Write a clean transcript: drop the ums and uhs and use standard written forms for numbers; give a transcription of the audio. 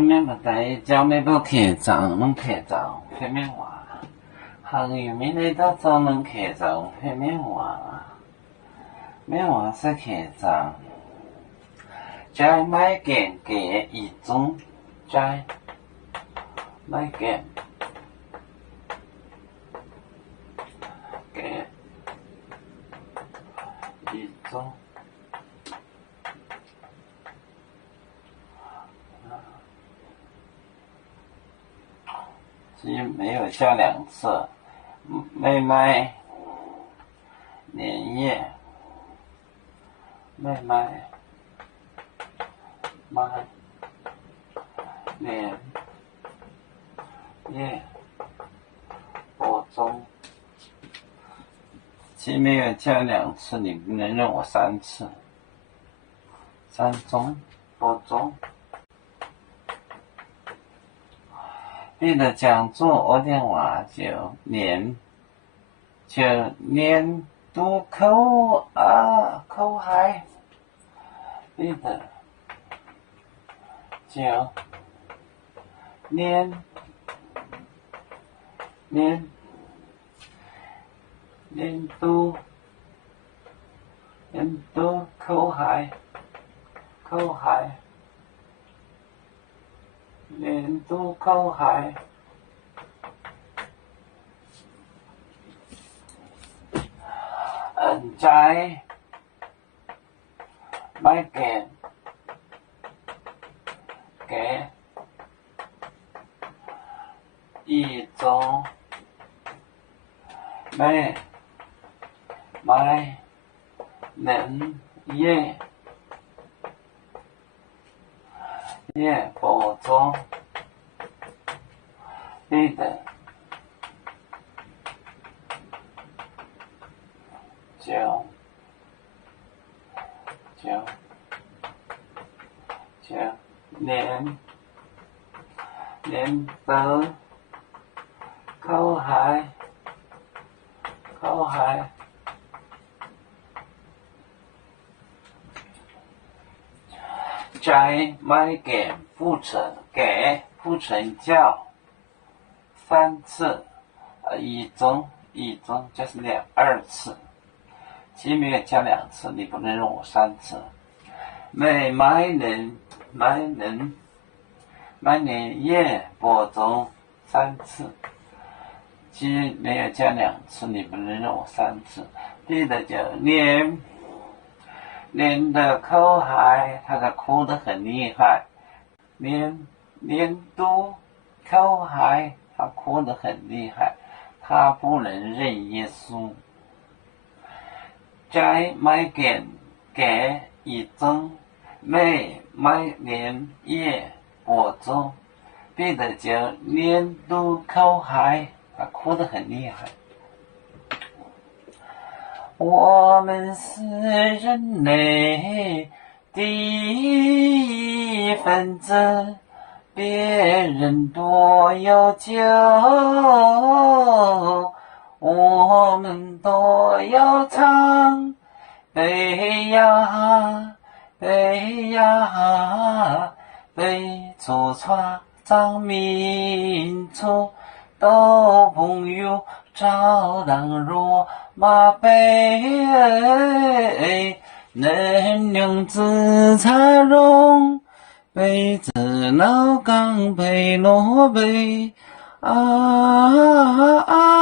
面不带叫咩不客长，能客长，黑面话。行业面里头找能客长，黑面话。面话是客长。在买件给一种，在买件给一种。其实没有叫两次，妹妹连夜，妹妹妈连夜播种。其实没有叫两次，你不能认我三次。三中播种。你的讲座我电话就年度口海，你的就年度口海年度口海。在买件给一种买能业播种你的就年度口海在买给复成叫三次，一中就是2次，其实没有叫两次，你不能认我三次。买年夜播种3次，其实没有叫两次，你不能认我三次。对的就年的口海，他的哭得很厉害。年度口海，他哭得很厉害，他不能认耶稣。在买给一种买年夜播种，彼得就年度口海，他哭得很厉害。我们是人类的一份子，别人多有酒，我们都要唱。悲呀悲呀悲，出创造民族都朋友照当若马背，能量自茶容杯子老钢杯罗杯啊